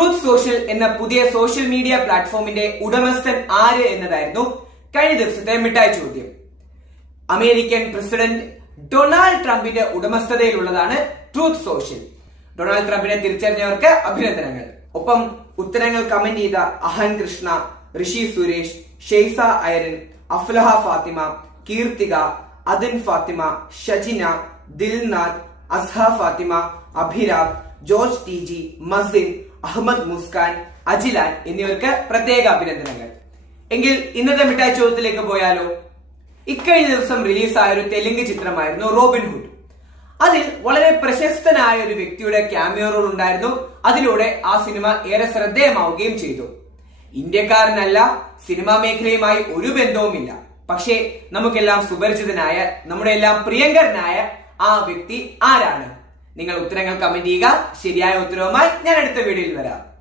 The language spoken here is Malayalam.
ട്രൂത്ത് സോഷ്യൽ എന്ന പുതിയ സോഷ്യൽ മീഡിയ പ്ലാറ്റ്ഫോമിന്റെ ഉടമസ്ഥൻ ആര് എന്നതായിരുന്നു കഴിഞ്ഞ ദിവസത്തെ മിഠായി ചോദ്യം. അമേരിക്കൻ പ്രസിഡന്റ് ഡൊണാൾഡ് ട്രംപിന്റെ ഉടമസ്ഥതയിലുള്ളതാണ് ട്രൂത്ത് സോഷ്യൽ. ഡൊണാൾഡ് ട്രംപിനെ തിരിച്ചറിഞ്ഞവർക്ക് അഭിനന്ദനങ്ങൾ. ഒപ്പം ഉത്തരങ്ങൾ കമന്റ് ചെയ്ത അഹൻ കൃഷ്ണ ഋഷി Suresh ഷെയ്സ അയരൻ Aflaha Fathima Keerthika Athin Fathima Shajina Dilnath Azha Fathima Abhirab George T G Mazin Ahammed Muskan Ajilan എന്നിവർക്ക് പ്രത്യേക അഭിനന്ദനങ്ങൾ. എങ്കിൽ ഇന്നത്തെ മിഠായി ചോദ്യത്തിലേക്ക് പോയാലോ? ഇക്കഴിഞ്ഞ ദിവസം റിലീസായ ഒരു തെലുങ്ക് ചിത്രമായിരുന്നു റോബിൻഹുഡ് അതിൽ വളരെ പ്രശസ്തനായ ഒരു വ്യക്തിയുടെ ക്യാമിയോ റോൾ ഉണ്ടായിരുന്നു. അതിലൂടെ ആ സിനിമ ഏറെ ശ്രദ്ധേയമാവുകയും ചെയ്തു. ഇന്ത്യക്കാരനല്ല സിനിമാ മേഖലയുമായി ഒരു ബന്ധവുമില്ല. പക്ഷേ നമുക്കെല്ലാം സുപരിചിതനായ നമ്മുടെ എല്ലാം പ്രിയങ്കരനായ ആ വ്യക്തി ആരാണ്? നിങ്ങൾ ഉത്തരങ്ങൾ കമന്റ് ചെയ്യുക. ശരിയായ ഉത്തരവുമായി ഞാൻ അടുത്ത വീഡിയോയിൽ വരാം.